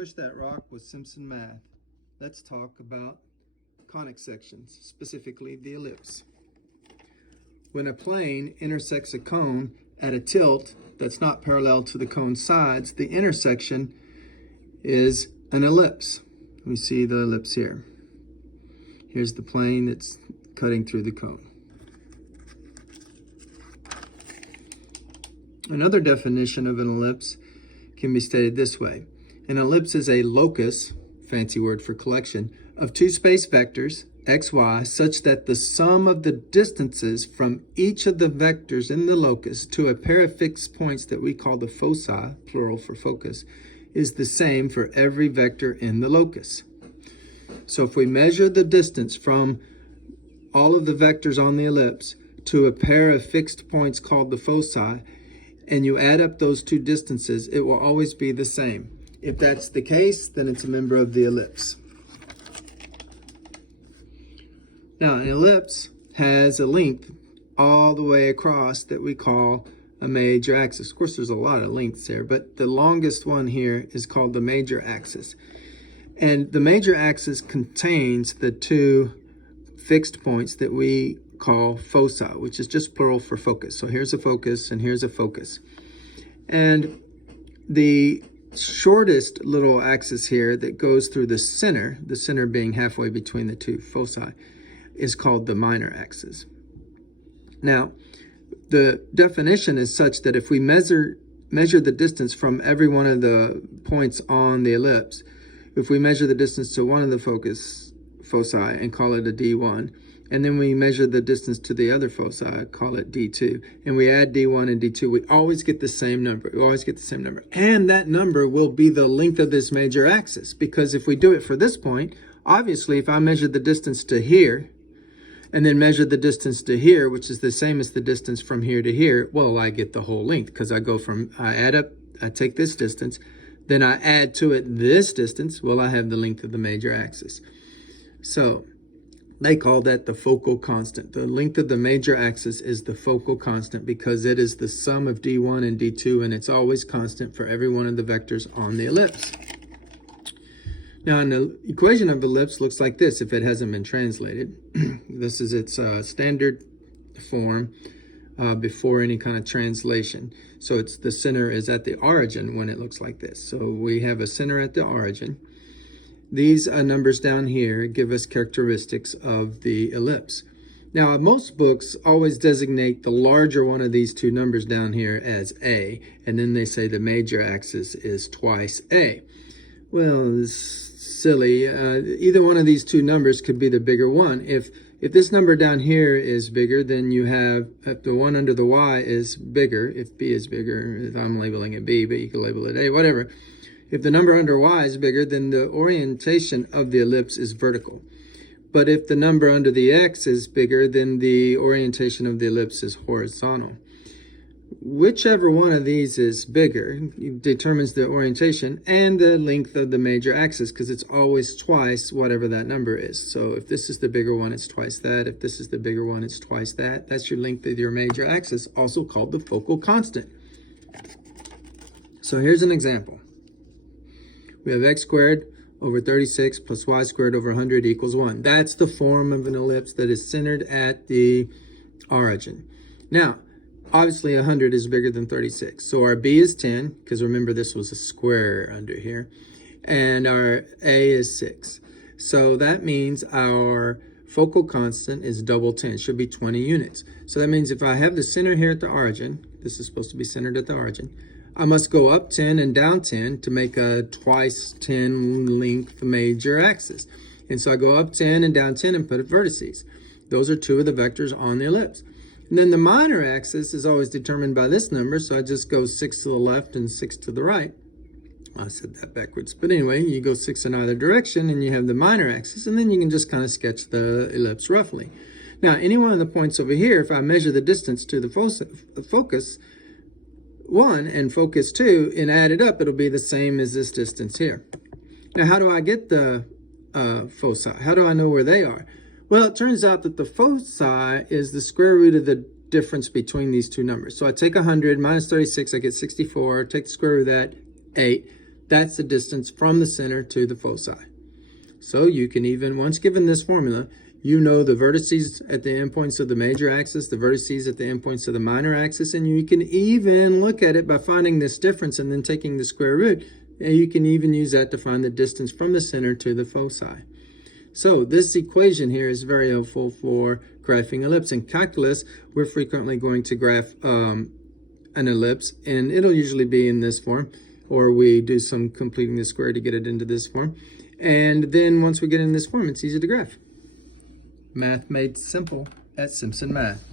Push that rock with Simpson math. Let's talk about conic sections, specifically the ellipse. When a plane intersects a cone at a tilt that's not parallel to the cone's sides, the intersection is an ellipse. We see the ellipse here. Here's the plane that's cutting through the cone. Another definition of an ellipse can be stated this way. An ellipse is a locus, fancy word for collection, of two space vectors, x, y, such that the sum of the distances from each of the vectors in the locus to a pair of fixed points that we call the foci, plural for focus, is the same for every vector in the locus. So if we measure the distance from all of the vectors on the ellipse to a pair of fixed points called the foci, and you add up those two distances, it will always be the same. If that's the case, then it's a member of the ellipse. Now, an ellipse has a length all the way across that we call a major axis. Of course, there's a lot of lengths there, but the longest one here is called the major axis. And the major axis contains the two fixed points that we call foci, which is just plural for focus. So here's a focus and here's a focus. And the shortest little axis here that goes through the center being halfway between the two foci, is called the minor axis. Now, the definition is such that if we measure the distance from every one of the points on the ellipse, if we measure the distance to one of the foci and call it a D1, and then we measure the distance to the other foci, call it D2, and we add D1 and D2, we always get the same number. We always get the same number. And that number will be the length of this major axis, because if we do it for this point, obviously if I measure the distance to here, and then measure the distance to here, which is the same as the distance from here to here, well, I get the whole length, because I take this distance, then I add to it this distance, well, I have the length of the major axis. So they call that the focal constant. The length of the major axis is the focal constant because it is the sum of D1 and D2, and it's always constant for every one of the vectors on the ellipse. Now, an equation of ellipse looks like this if it hasn't been translated. This is its standard form before any kind of translation. So it's the center is at the origin when it looks like this. So we have a center at the origin. These numbers down here give us characteristics of the ellipse. Now, most books always designate the larger one of these two numbers down here as A, and then they say the major axis is twice A. Well, it's silly. Either one of these two numbers could be the bigger one. If this number down here is bigger, then you have, if the one under the Y is bigger, if B is bigger, if I'm labeling it B, but you can label it A, whatever. If the number under Y is bigger, then the orientation of the ellipse is vertical. But if the number under the X is bigger, then the orientation of the ellipse is horizontal. Whichever one of these is bigger determines the orientation and the length of the major axis, because it's always twice whatever that number is. So if this is the bigger one, it's twice that. If this is the bigger one, it's twice that. That's your length of your major axis, also called the focal constant. So here's an example. We have x squared over 36 plus y squared over 100 equals 1. That's the form of an ellipse that is centered at the origin. Now, obviously 100 is bigger than 36. So our b is 10, because remember this was a square under here. And our a is 6. So that means our focal constant is double 10. It should be 20 units. So that means if I have the center here at the origin, this is supposed to be centered at the origin, I must go up 10 and down 10 to make a twice 10 length major axis. And so I go up 10 and down 10 and put vertices. Those are two of the vectors on the ellipse. And then the minor axis is always determined by this number, so I just go 6 to the left and 6 to the right. I said that backwards. But anyway, you go 6 in either direction and you have the minor axis, and then you can just kind of sketch the ellipse roughly. Now, any one of the points over here, if I measure the distance to the focus 1 and focus 2 and add it up, it'll be the same as this distance here. Now, how do I get the foci? How do I know where they are? Well, it turns out that the foci is the square root of the difference between these two numbers. So I take 100 minus 36, I get 64. Take the square root of that, 8. That's the distance from the center to the foci. So you can even, once given this formula, you know the vertices at the endpoints of the major axis, the vertices at the endpoints of the minor axis, and you can even look at it by finding this difference and then taking the square root, and you can even use that to find the distance from the center to the foci. So this equation here is very helpful for graphing ellipse. In calculus, we're frequently going to graph an ellipse, and it'll usually be in this form, or we do some completing the square to get it into this form. And then once we get in this form, it's easy to graph. Math made simple at Simpson Math.